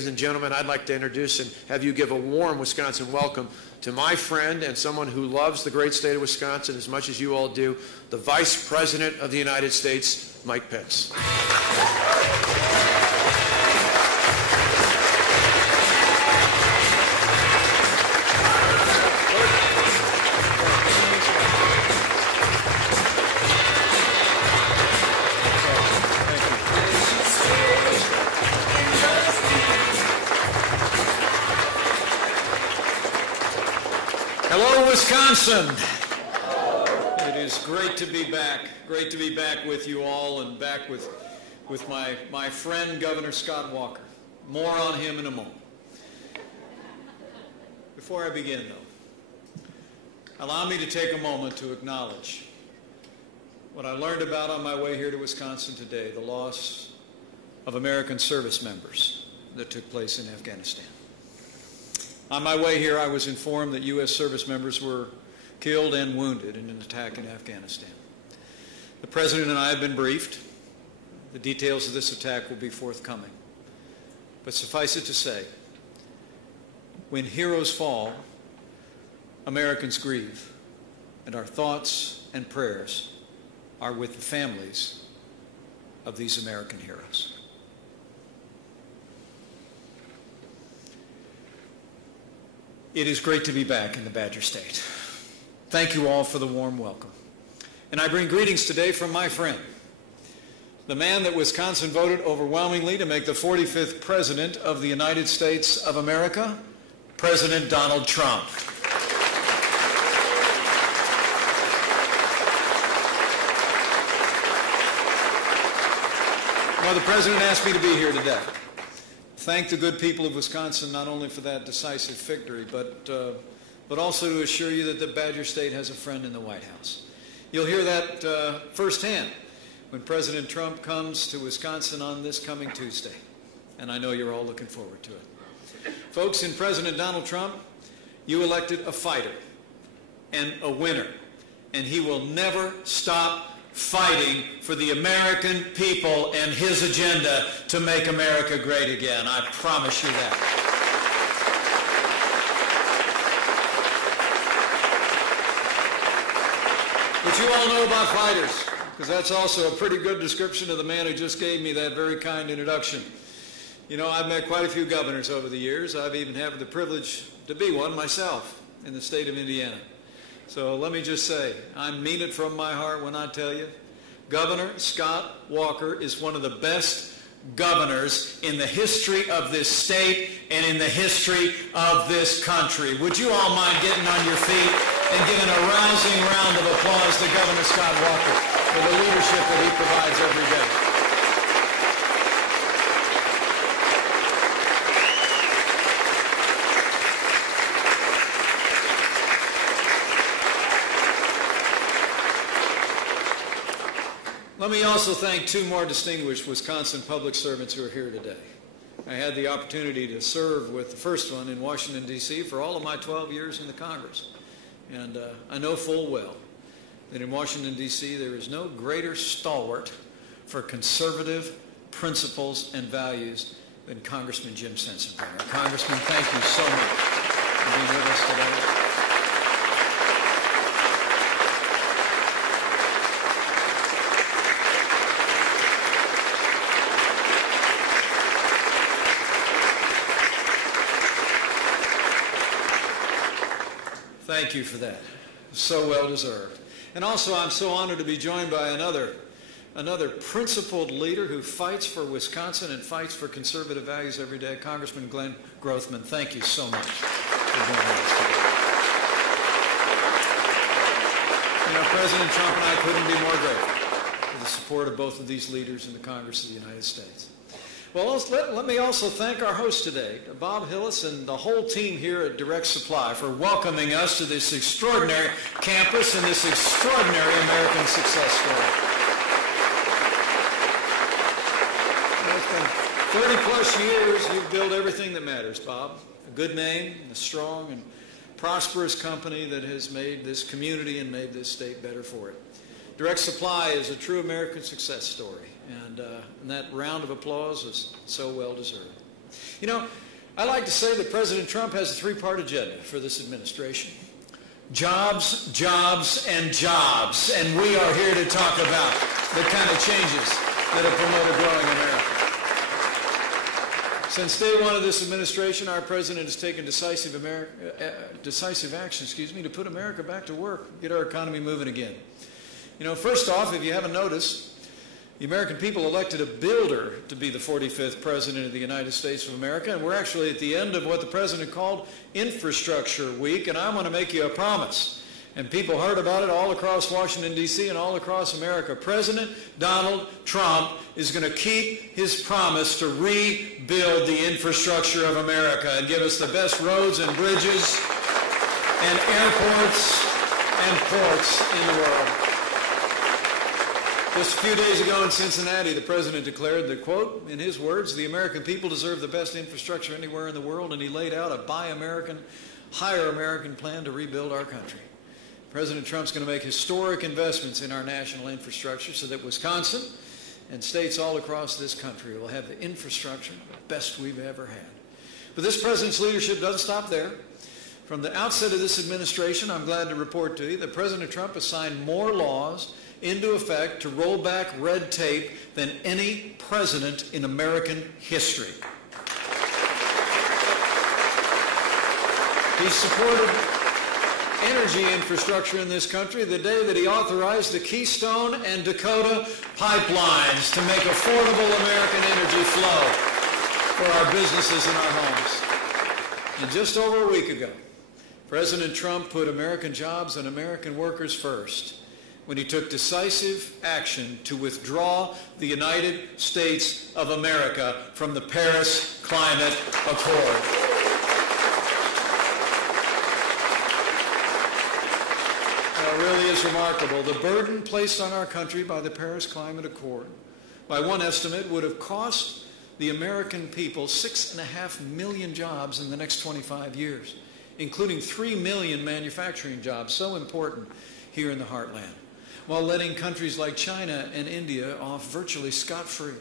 Ladies and gentlemen, I'd like to introduce and have you give a warm Wisconsin welcome to my friend and someone who loves the great state of Wisconsin as much as you all do, the Vice President of the United States, Mike Pence. Hello, Wisconsin. It is great to be back. Great to be back with you all and back with my friend, Governor Scott Walker. More on him in a moment. Before I begin, though, allow me to take a moment to acknowledge what I learned about on my way here to Wisconsin today, the loss of American service members that took place in Afghanistan. On my way here, I was informed that U.S. service members were killed and wounded in an attack in Afghanistan. The President and I have been briefed. The details of this attack will be forthcoming. But suffice it to say, when heroes fall, Americans grieve, and our thoughts and prayers are with the families of these American heroes. It is great to be back in the Badger State. Thank you all for the warm welcome. And I bring greetings today from my friend, the man that Wisconsin voted overwhelmingly to make the 45th President of the United States of America, President Donald Trump. Well, the President asked me to be here today. Thank the good people of Wisconsin not only for that decisive victory, but also to assure you that the Badger State has a friend in the White House. You'll hear that firsthand when President Trump comes to Wisconsin on this coming Tuesday, and I know you're all looking forward to it. Folks, in President Donald Trump, you elected a fighter and a winner, and he will never stop fighting for the American people and his agenda to make America great again. I promise you that. But you all know about fighters, because that's also a pretty good description of the man who just gave me that very kind introduction. You know, I've met quite a few governors over the years. I've even had the privilege to be one myself in the state of Indiana. So let me just say, I mean it from my heart when I tell you, Governor Scott Walker is one of the best governors in the history of this state and in the history of this country. Would you all mind getting on your feet and giving a rousing round of applause to Governor Scott Walker for the leadership that he provides every day? Let me also thank two more distinguished Wisconsin public servants who are here today. I had the opportunity to serve with the first one in Washington, D.C. for all of my 12 years in the Congress. And I know full well that in Washington, D.C. there is no greater stalwart for conservative principles and values than Congressman Jim Sensenbrenner. Congressman, thank you so much for being with us today. Thank you for that. So well deserved. And also, I'm so honored to be joined by another principled leader who fights for Wisconsin and fights for conservative values every day, Congressman Glenn Grothman. Thank you so much for being with us today. You know, President Trump and I couldn't be more grateful for the support of both of these leaders in the Congress of the United States. Well, let me also thank our host today, Bob Hillis, and the whole team here at Direct Supply for welcoming us to this extraordinary campus and this extraordinary American success story. It's been 30-plus years you've built everything that matters, Bob. A good name, a strong and prosperous company that has made this community and made this state better for it. Direct Supply is a true American success story. And that round of applause is so well deserved. You know, I like to say that President Trump has a three-part agenda for this administration. Jobs, jobs, and jobs. And we are here to talk about the kind of changes that have promoted growing America. Since day one of this administration, our president has taken decisive action, to put America back to work, get our economy moving again. You know, first off, if you haven't noticed, the American people elected a builder to be the 45th President of the United States of America, and we're actually at the end of what the President called Infrastructure Week, and I want to make you a promise. And people heard about it all across Washington, D.C. and all across America. President Donald Trump is going to keep his promise to rebuild the infrastructure of America and give us the best roads and bridges and airports and ports in the world. Just a few days ago in Cincinnati, the president declared that, quote, in his words, the American people deserve the best infrastructure anywhere in the world, and he laid out a Buy American, Hire American plan to rebuild our country. President Trump's going to make historic investments in our national infrastructure so that Wisconsin and states all across this country will have the infrastructure the best we've ever had. But this president's leadership doesn't stop there. From the outset of this administration, I'm glad to report to you that President Trump has signed more laws into effect to roll back red tape than any president in American history. He supported energy infrastructure in this country the day that he authorized the Keystone and Dakota pipelines to make affordable American energy flow for our businesses and our homes. And just over a week ago, President Trump put American jobs and American workers first when he took decisive action to withdraw the United States of America from the Paris Climate Accord. It really is remarkable. The burden placed on our country by the Paris Climate Accord, by one estimate, would have cost the American people 6.5 million jobs in the next 25 years, including 3 million manufacturing jobs, so important here in the heartland, while letting countries like China and India off virtually scot-free.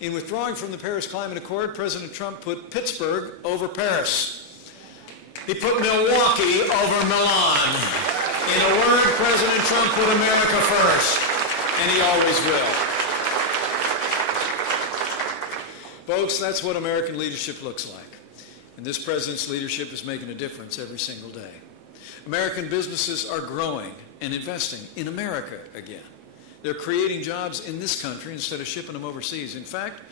In withdrawing from the Paris Climate Accord, President Trump put Pittsburgh over Paris. He put Milwaukee over Milan. In a word, President Trump put America first, and he always will. Folks, that's what American leadership looks like. And this president's leadership is making a difference every single day. American businesses are growing and investing in America again. They're creating jobs in this country instead of shipping them overseas. In fact,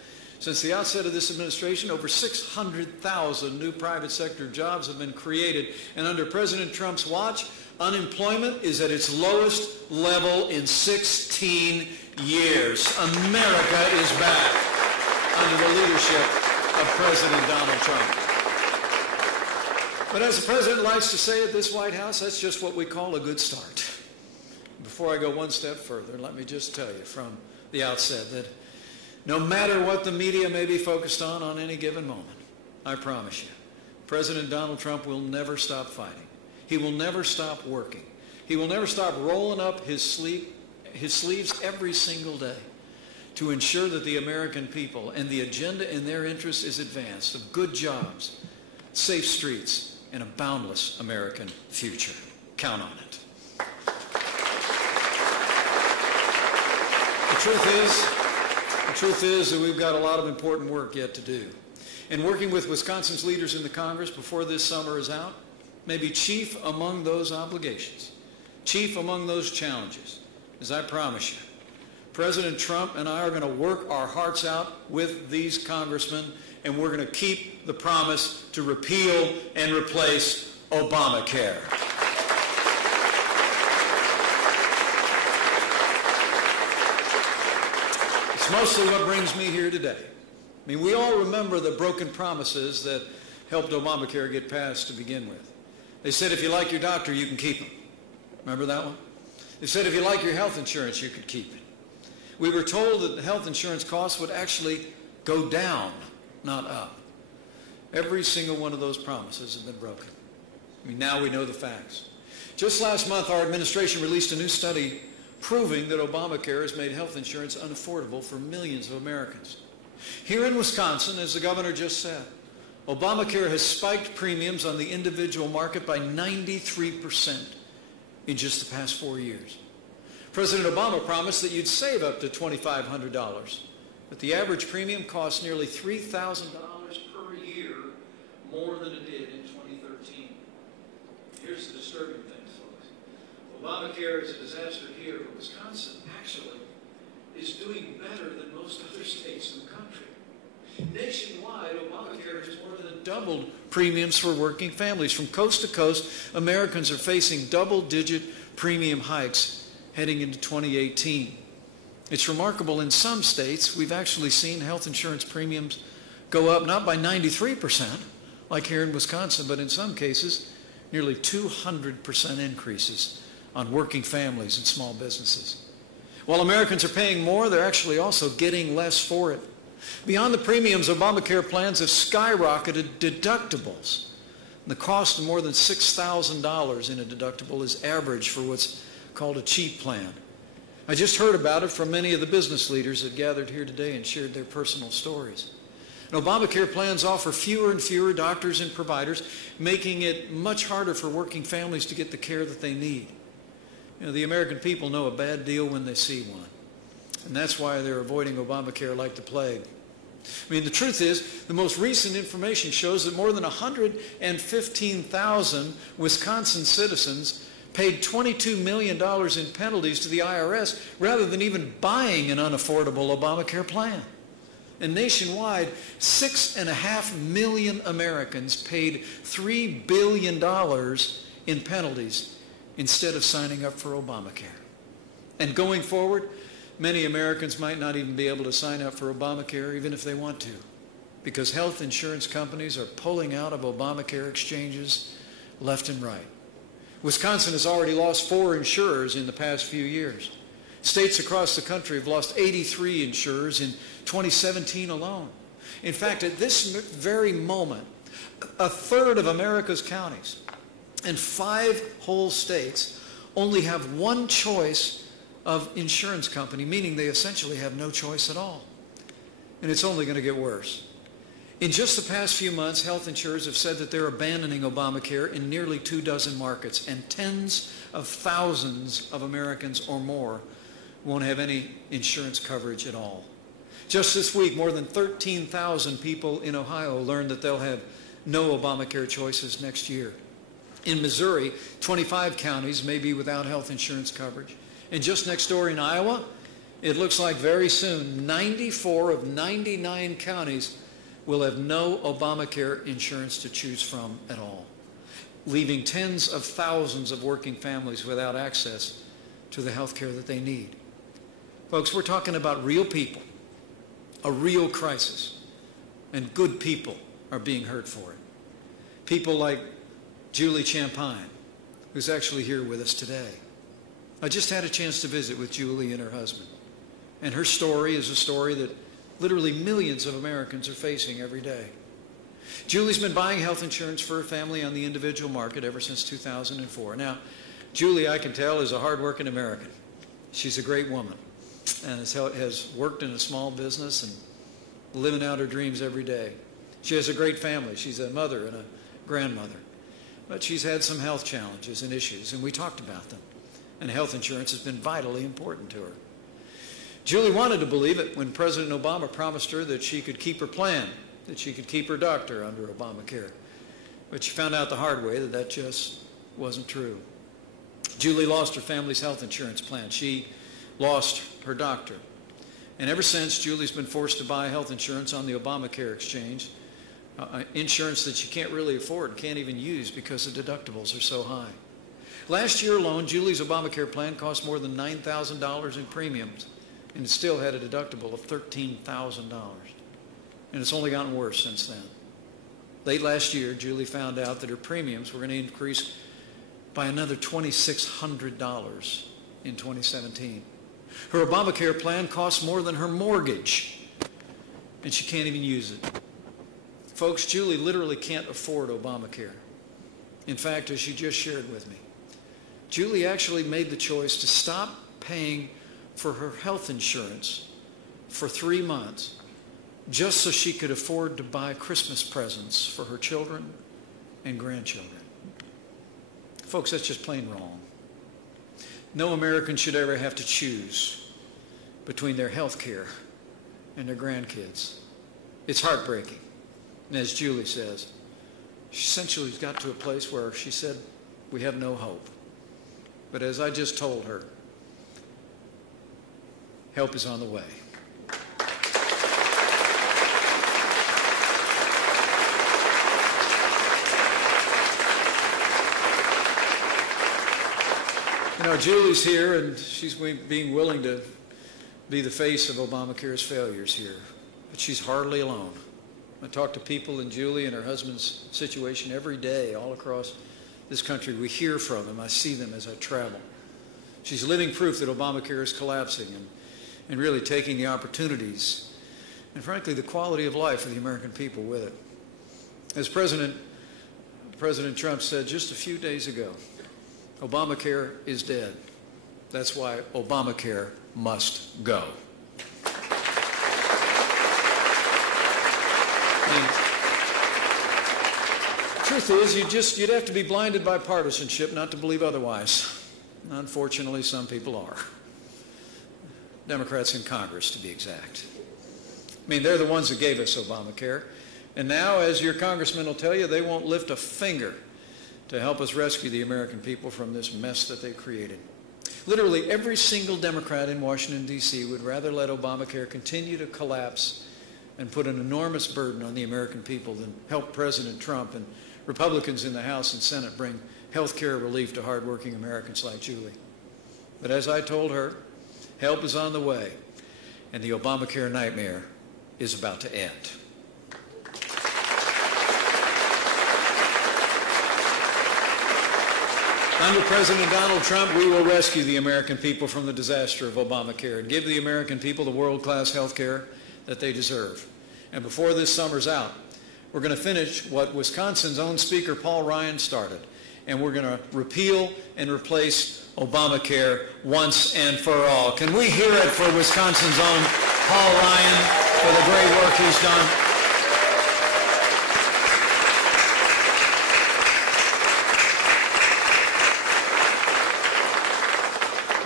since the outset of this administration, over 600,000 new private sector jobs have been created. And under President Trump's watch, unemployment is at its lowest level in 16 years. America is back under the leadership of President Donald Trump. But as the president likes to say at this White House, that's just what we call a good start. Before I go one step further, let me just tell you from the outset that no matter what the media may be focused on any given moment, I promise you, President Donald Trump will never stop fighting. He will never stop working. He will never stop rolling up his sleeves every single day to ensure that the American people and the agenda in their interests is advanced of good jobs, safe streets, and a boundless American future. Count on it. The truth is that we've got a lot of important work yet to do. And working with Wisconsin's leaders in the Congress before this summer is out may be chief among those obligations, chief among those challenges, as I promise you. President Trump and I are going to work our hearts out with these congressmen, and we're going to keep the promise to repeal and replace Obamacare. It's mostly what brings me here today. I mean, we all remember the broken promises that helped Obamacare get passed to begin with. They said if you like your doctor, you can keep him. Remember that one? They said if you like your health insurance, you could keep it. We were told that the health insurance costs would actually go down, not up. Every single one of those promises have been broken. I mean, now we know the facts. Just last month, our administration released a new study proving that Obamacare has made health insurance unaffordable for millions of Americans. Here in Wisconsin, as the governor just said, Obamacare has spiked premiums on the individual market by 93% in just the past 4 years. President Obama promised that you'd save up to $2,500, but the average premium costs nearly $3,000 per year more than it did in 2013. Here's the disturbing thing, folks. Obamacare is a disaster here, but Wisconsin actually is doing better than most other states in the country. Nationwide, Obamacare has more than doubled premiums for working families. From coast to coast, Americans are facing double-digit premium hikes heading into 2018. It's remarkable, in some states, we've actually seen health insurance premiums go up not by 93%, like here in Wisconsin, but in some cases, nearly 200% increases on working families and small businesses. While Americans are paying more, they're actually also getting less for it. Beyond the premiums, Obamacare plans have skyrocketed deductibles. The cost of more than $6,000 in a deductible is average for what's called a cheap plan. I just heard about it from many of the business leaders that gathered here today and shared their personal stories. And Obamacare plans offer fewer and fewer doctors and providers, making it much harder for working families to get the care that they need. You know, the American people know a bad deal when they see one. And that's why they're avoiding Obamacare like the plague. I mean, the truth is, the most recent information shows that more than 115,000 Wisconsin citizens paid $22 million in penalties to the IRS rather than even buying an unaffordable Obamacare plan. And nationwide, 6.5 million Americans paid $3 billion in penalties instead of signing up for Obamacare. And going forward, many Americans might not even be able to sign up for Obamacare even if they want to, because health insurance companies are pulling out of Obamacare exchanges left and right. Wisconsin has already lost 4 insurers in the past few years. States across the country have lost 83 insurers in 2017 alone. In fact, at this very moment, a third of America's counties and 5 whole states only have one choice of insurance company, meaning they essentially have no choice at all. And it's only going to get worse. In just the past few months, health insurers have said that they're abandoning Obamacare in nearly 24 markets, and tens of thousands of Americans or more won't have any insurance coverage at all. Just this week, more than 13,000 people in Ohio learned that they'll have no Obamacare choices next year. In Missouri, 25 counties may be without health insurance coverage. And just next door in Iowa, it looks like very soon 94 of 99 counties will have no Obamacare insurance to choose from at all, leaving tens of thousands of working families without access to the health care that they need. Folks, we're talking about real people, a real crisis, and good people are being hurt for it. People like Julie Champagne, who's actually here with us today. I just had a chance to visit with Julie and her husband, and her story is a story that literally millions of Americans are facing every day. Julie's been buying health insurance for her family on the individual market ever since 2004. Now, Julie, I can tell, is a hard-working American. She's a great woman and has worked in a small business and living out her dreams every day. She has a great family. She's a mother and a grandmother. But she's had some health challenges and issues, and we talked about them. And health insurance has been vitally important to her. Julie wanted to believe it when President Obama promised her that she could keep her plan, that she could keep her doctor under Obamacare. But she found out the hard way that that just wasn't true. Julie lost her family's health insurance plan. She lost her doctor. And ever since, Julie's been forced to buy health insurance on the Obamacare exchange, insurance that she can't really afford and can't even use because the deductibles are so high. Last year alone, Julie's Obamacare plan cost more than $9,000 in premiums, and it still had a deductible of $13,000. And it's only gotten worse since then. Late last year, Julie found out that her premiums were going to increase by another $2,600 in 2017. Her Obamacare plan costs more than her mortgage, and she can't even use it. Folks, Julie literally can't afford Obamacare. In fact, as she just shared with me, Julie actually made the choice to stop paying for her health insurance for 3 months just so she could afford to buy Christmas presents for her children and grandchildren. Folks, that's just plain wrong. No American should ever have to choose between their health care and their grandkids. It's heartbreaking. And as Julie says, she essentially got to a place where she said, we have no hope. But as I just told her, help is on the way. You know, Julie's here, and she's being willing to be the face of Obamacare's failures here. But she's hardly alone. I talk to people in Julie and her husband's situation every day all across this country. We hear from them. I see them as I travel. She's living proof that Obamacare is collapsing and really taking the opportunities and, frankly, the quality of life of the American people with it. As President Trump said just a few days ago, Obamacare is dead. That's why Obamacare must go. And the truth is, you'd have to be blinded by partisanship not to believe otherwise. Unfortunately, some people are. Democrats in Congress, to be exact. I mean, they're the ones that gave us Obamacare. And now, as your congressman will tell you, they won't lift a finger to help us rescue the American people from this mess that they created. Literally every single Democrat in Washington, D.C. would rather let Obamacare continue to collapse and put an enormous burden on the American people than help President Trump and Republicans in the House and Senate bring health care relief to hardworking Americans like Julie. But as I told her, help is on the way, and the Obamacare nightmare is about to end. Under President Donald Trump, we will rescue the American people from the disaster of Obamacare and give the American people the world-class health care that they deserve. And before this summer's out, we're going to finish what Wisconsin's own Speaker Paul Ryan started, and we're going to repeal and replace Obamacare once and for all. Can we hear it for Wisconsin's own Paul Ryan for the great work he's done?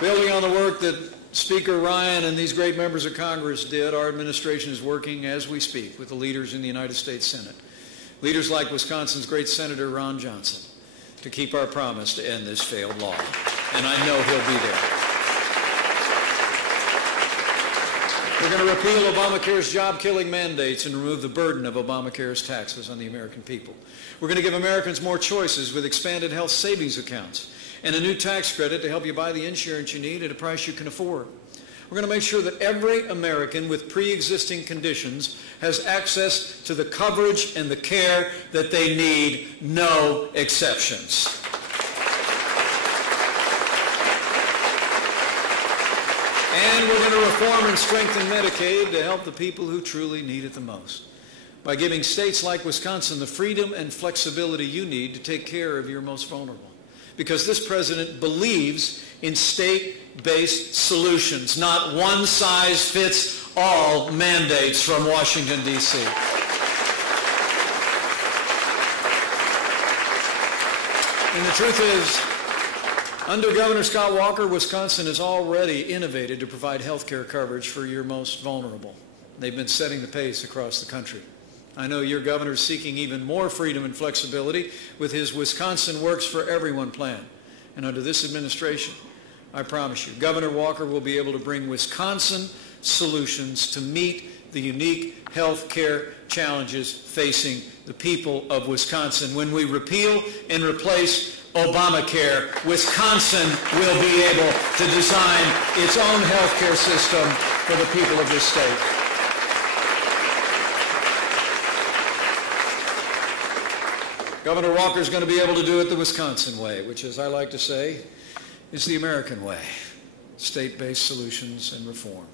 Building on the work that Speaker Ryan and these great members of Congress did, our administration is working as we speak with the leaders in the United States Senate. Leaders like Wisconsin's great Senator Ron Johnson to keep our promise to end this failed law. And I know he'll be there. We're going to repeal Obamacare's job-killing mandates and remove the burden of Obamacare's taxes on the American people. We're going to give Americans more choices with expanded health savings accounts and a new tax credit to help you buy the insurance you need at a price you can afford. We're going to make sure that every American with pre-existing conditions has access to the coverage and the care that they need, no exceptions. And we're going to reform and strengthen Medicaid to help the people who truly need it the most by giving states like Wisconsin the freedom and flexibility you need to take care of your most vulnerable. Because this president believes in state-based solutions, not one-size-fits-all mandates from Washington, D.C. And the truth is, under Governor Scott Walker, Wisconsin has already innovated to provide health care coverage for your most vulnerable. They've been setting the pace across the country. I know your governor is seeking even more freedom and flexibility with his Wisconsin Works for Everyone plan. And under this administration, I promise you, Governor Walker will be able to bring Wisconsin solutions to meet the unique health care challenges facing the people of Wisconsin. When we repeal and replace Obamacare, Wisconsin will be able to design its own health care system for the people of this state. Governor Walker is going to be able to do it the Wisconsin way, which, as I like to say, is the American way, state-based solutions and reform.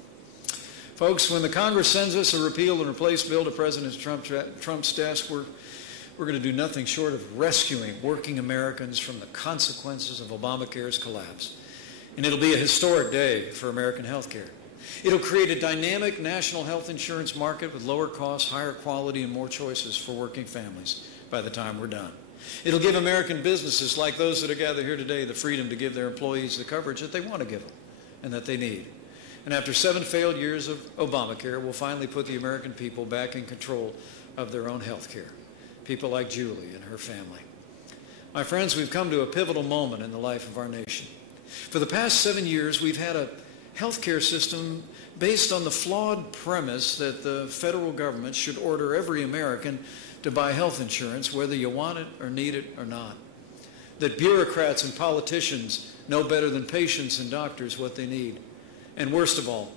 Folks, when the Congress sends us a repeal and replace bill to President Trump's desk, we're going to do nothing short of rescuing working Americans from the consequences of Obamacare's collapse. And it'll be a historic day for American health care. It'll create a dynamic national health insurance market with lower costs, higher quality, and more choices for working families by the time we're done. It'll give American businesses like those that are gathered here today the freedom to give their employees the coverage that they want to give them and that they need. And after 7 failed years of Obamacare, we'll finally put the American people back in control of their own health care. People like Julie and her family. My friends, we've come to a pivotal moment in the life of our nation. For the past 7 years, we've had a health care system based on the flawed premise that the federal government should order every American to buy health insurance, whether you want it or need it or not. That bureaucrats and politicians know better than patients and doctors what they need. And worst of all,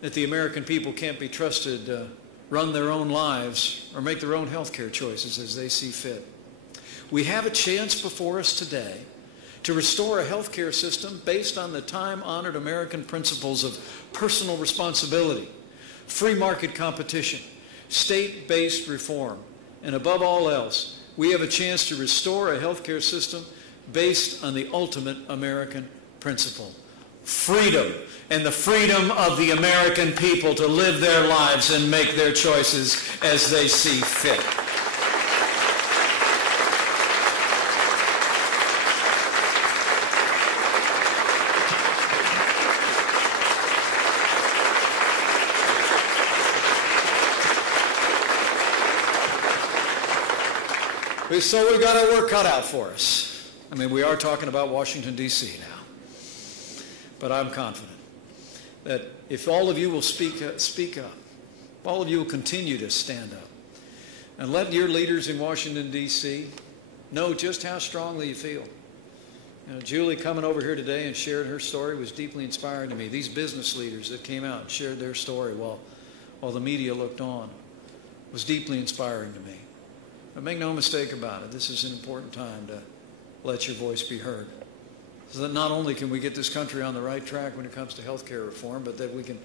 that the American people can't be trusted to run their own lives or make their own health care choices as they see fit. We have a chance before us today to restore a health care system based on the time-honored American principles of personal responsibility, free market competition, state-based reform, and above all else, we have a chance to restore a health care system based on the ultimate American principle, freedom, and the freedom of the American people to live their lives and make their choices as they see fit. So we've got our work cut out for us. I mean, we are talking about Washington, D.C. now. But I'm confident that if all of you will speak up, if all of you will continue to stand up, and let your leaders in Washington, D.C. know just how strongly you feel. You know, Julie coming over here today and sharing her story was deeply inspiring to me. These business leaders that came out and shared their story while the media looked on was deeply inspiring to me. But make no mistake about it, this is an important time to let your voice be heard. So that not only can we get this country on the right track when it comes to health care reform, but that we can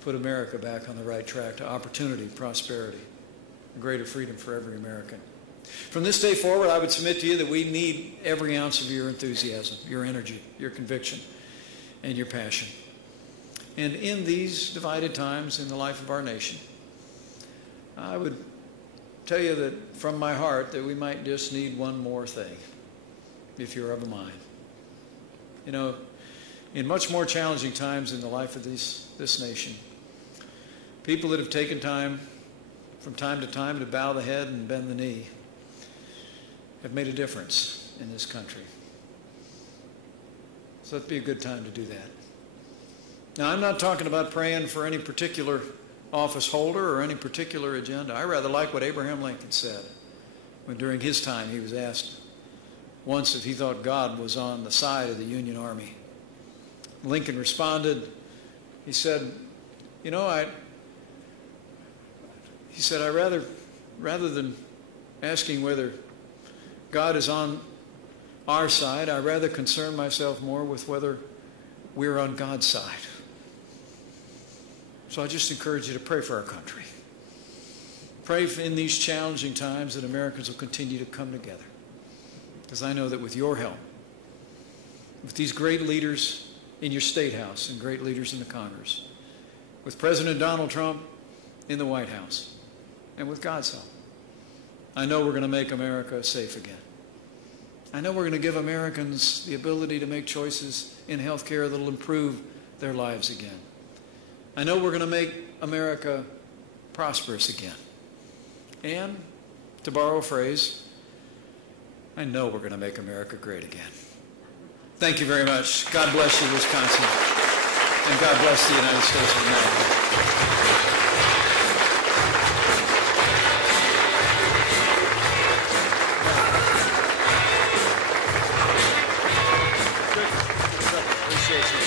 put America back on the right track to opportunity, prosperity, and greater freedom for every American. From this day forward, I would submit to you that we need every ounce of your enthusiasm, your energy, your conviction, and your passion. And in these divided times in the life of our nation, I would tell you that from my heart that we might just need one more thing, if you're of a mind. You know, in much more challenging times in the life of this nation, people that have taken time from time to time to bow the head and bend the knee have made a difference in this country. So it'd be a good time to do that. Now, I'm not talking about praying for any particular office holder or any particular agenda. I rather like what Abraham Lincoln said when during his time he was asked once if he thought God was on the side of the Union Army. Lincoln responded, he said, you know, I rather than asking whether God is on our side, I rather concern myself more with whether we're on God's side. So I just encourage you to pray for our country. Pray in these challenging times that Americans will continue to come together. Because I know that with your help, with these great leaders in your state house and great leaders in the Congress, with President Donald Trump in the White House, and with God's help, I know we're going to make America safe again. I know we're going to give Americans the ability to make choices in health care that will improve their lives again. I know we're going to make America prosperous again. And, to borrow a phrase, I know we're going to make America great again. Thank you very much. God bless you, Wisconsin. And God bless the United States of America. Appreciate you.